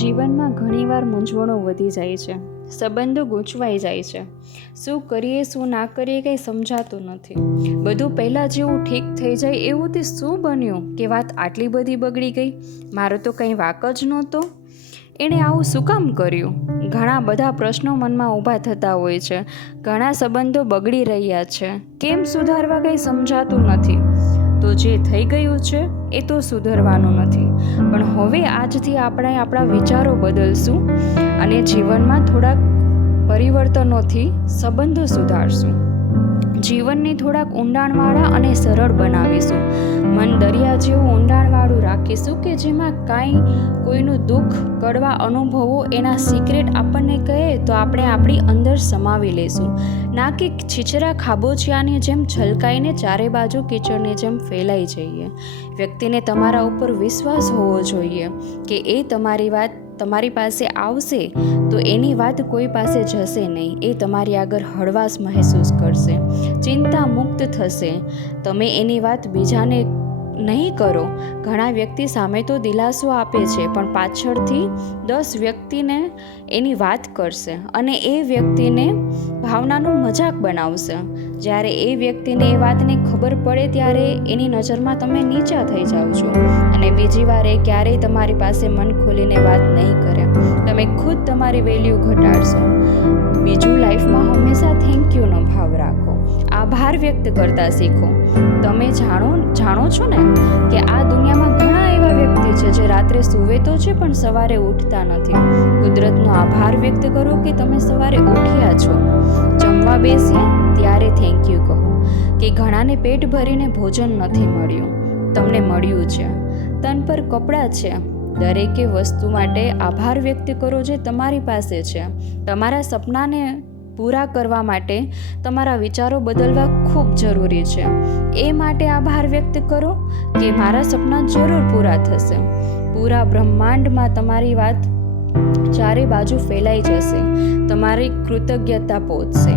જીવનમાં ઘણીવાર મૂંઝવણો વધી જાય છે. સંબંધો ગૂંચવાઈ જાય છે. શું કરીએ, શું ના કરીએ કંઈ સમજાતું નથી. બધું પહેલાં જેવું ઠીક થઈ જાય એવું તે શું બન્યું કે વાત આટલી બધી બગડી ગઈ? મારો તો કંઈ વાક જ નહોતો. એણે આવું શું કામ કર્યું? ઘણા બધા પ્રશ્નો મનમાં ઊભા થતા હોય છે. ઘણા સંબંધો બગડી રહ્યા છે. કેમ સુધારવા કંઈ સમજાતું નથી? તો જે થઈ ગયું છે, એ તો સુધરવાનું નથી. પણ હવે આજથી આપણે આપણા વિચારો બદલશું અને જીવનમાં થોડાક પરિવર્તનોથી સંબંધો સુધારશું. જીવનને થોડાક ઊંડાણવાળા અને સરળ બનાવીશું. મન દરિયા જેવું ઊંડાણવાળું રાખીશું કે જેમાં કાંઈ કોઈનું દુઃખ, કડવા અનુભવો એના સિક્રેટ આપણને કહે તો આપણે આપણી અંદર સમાવી લેશું ના કે છીછરા ખાબોચિયાની જેમ છલકાઈને ચારે બાજુ કિચડની જેમ ફેલાઈ જઈએ. વ્યક્તિને તમારા ઉપર વિશ્વાસ હોવો જોઈએ કે એ તમારી વાત તમારી પાસે આવશે, તો એની વાત કોઈ પાસે જશે નહીં. એ તમારી આગળ હળવાશ મહેસૂસ કરશે. ચિંતા મુક્ત થશે. તમે એની વાત બીજાને નહીં કરો. ઘણા વ્યક્તિ સામે તો દિલાસો આપે છે, પણ પાછળથી દસ વ્યક્તિને એની વાત કરશે અને એ વ્યક્તિને ભાવનાનો મજાક બનાવશે. જ્યારે એ વ્યક્તિને એ વાતની ખબર પડે ત્યારે એની નજરમાં તમે નીચા થઈ જાઓ છો અને બીજી વાર એ ક્યારેય તમારી પાસે મન ખોલીને વાત નહીં કરે. તમે ખુદ તમારી વેલ્યુ ઘટાડશો. આભાર વ્યક્ત કરતા શીખો. તમે જાણો જાણો છો ને કે આ દુનિયામાં ઘણા એવા વ્યક્તિ છે જે રાત્રે સૂવે તો છે પણ સવારે ઉઠતા નથી. કુદરતનો આભાર વ્યક્ત કરો કે તમે સવારે ઉઠ્યા છો. જમવા બેસીએ ત્યારે થેન્ક યુ કહો કે ઘણાને પેટ ભરીને ભોજન નથી મળ્યું. તમને મળ્યું છે. તન પર કપડાં છે. દરેકે વસ્તુ માટે આભાર વ્યક્ત કરો જે તમારી પાસે છે. તમારા સપનાને પૂરા કરવા માટે તમારા વિચારો બદલવા ખૂબ જરૂરી છે. એ માટે આભાર વ્યક્ત કરો કે મારા સપના જરૂર પૂરા થશે. પૂરા બ્રહ્માંડમાં તમારી વાત ચારે બાજુ ફેલાઈ જશે. તમારી કૃતજ્ઞતા પહોંચશે.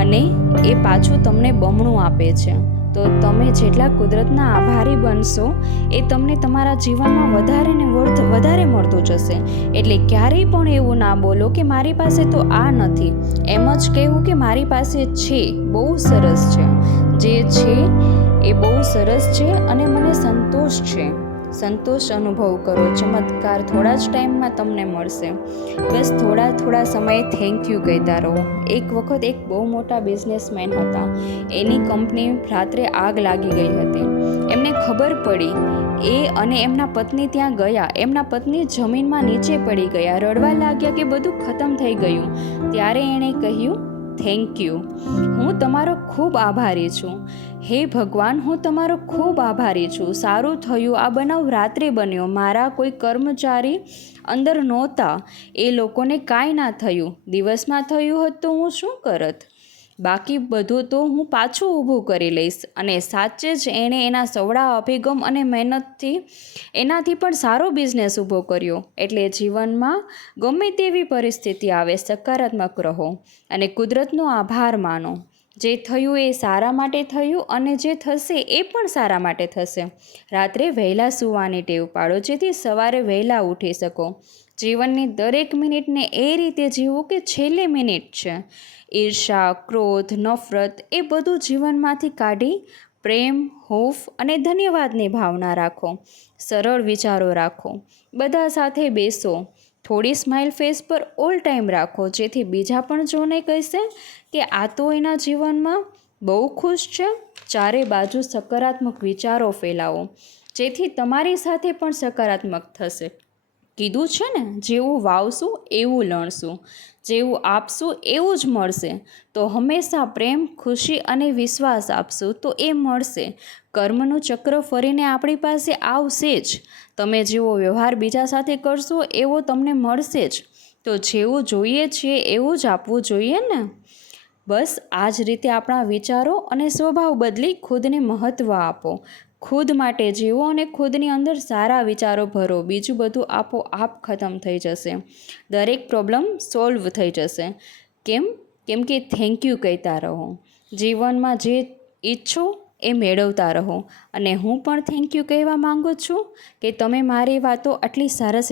અને એ પાછું તમને બમણું આપે છે. તો તમે જેટલા કુદરતના આભારી બનશો, એ તમને તમારા જીવનમાં વધારે ને વધારે મળતું જશે. એટલે ક્યારેય પણ એવું ના બોલો કે મારી પાસે તો આ નથી. એમ જ કહેવું કે મારી પાસે છે, બહુ સરસ છે. જે છે, એ બહુ સરસ છે અને મને સંતોષ છે. સંતોષ અનુભવ કરો. ચમત્કાર થોડા જ ટાઈમમાં તમને મળશે. બસ થોડા થોડા સમયે થેન્ક યુ કહેતા રહો. એક વખત એક બહુ મોટા બિઝનેસમેન હતા. એની કંપની રાત્રે આગ લાગી ગઈ હતી. એમને ખબર પડી. એ અને એમના પત્ની ત્યાં ગયા. એમના પત્ની જમીનમાં નીચે પડી ગયા. રડવા લાગ્યા કે બધું ખતમ થઈ ગયું. ત્યારે એણે કહ્યું થેન્ક યુ હું તમારો ખૂબ આભારી છું. હે ભગવાન, હું તમારો ખૂબ આભારી છું. સારું થયું. આ બનાવ રાત્રે બન્યો. મારા કોઈ કર્મચારી અંદર નહોતા. એ લોકોને કાંઈ ના થયું. દિવસમાં થયું હોત તો હું શું કરત? બાકી બધું તો હું પાછું ઊભું કરી લઈશ. અને સાચે જ એણે એના સવડા અભિગમ અને મહેનતથી એનાથી પણ સારો બિઝનેસ ઊભો કર્યો. એટલે જીવનમાં ગમે તેવી પરિસ્થિતિ આવે, સકારાત્મક રહો અને કુદરતનો આભાર માનો. જે થયું એ સારા માટે થયું અને જે થશે એ પણ સારા માટે થશે. રાત્રે વહેલા સૂવાની ટેવ પાડો, જેથી સવારે વહેલા ઉઠી શકો. જીવનની દરેક મિનિટને એ રીતે જીવો કે છેલ્લે મિનિટ છે. ઈર્ષા ક્રોધ, નફરત એ બધું જીવનમાંથી કાઢી પ્રેમ, હોફ અને ધન્યવાદની ભાવના રાખો. સરળ વિચારો રાખો. બધા સાથે બેસો. થોડી સ્માઇલ ફેસ પર ઓલ ટાઈમ રાખો. જેથી બીજા પણ જોને કહેશે કે આ તો એના જીવનમાં બહુ ખુશ છે. ચારે બાજુ સકારાત્મક વિચારો ફેલાવો. જેથી તમારી સાથે પણ સકારાત્મક થશે. કીધું છે ને, જેવું વાવશું એવું લણશું, જેવું આપશું એવું જ મળશે. તો હંમેશા પ્રેમ, ખુશી અને વિશ્વાસ આપશું તો એ મળશે. કર્મનું ચક્ર ફરીને આપણી પાસે આવશે જ. તમે જેવો વ્યવહાર બીજા સાથે કરશો એવો તમને મળશે જ. તો જેવું જોઈએ છીએ એવું જ આપવું જોઈએ ને. બસ આ જ રીતે આપણા વિચારો અને સ્વભાવ બદલી ખુદને મહત્ત્વ આપો. ખુદ માટે જીવો અને ખુદની અંદર સારા વિચારો ભરો. બીજું બધું આપોઆપ ખતમ થઈ જશે. દરેક પ્રોબ્લેમ સોલ્વ થઈ જશે. કેમ? કેમ કે થેન્ક યુ કહેતા રહો. જીવનમાં જે ઈચ્છો એ મેળવતા રહો. અને હું પણ થેન્ક યુ કહેવા માંગુ છું કે તમે મારી વાતો આટલી સરસ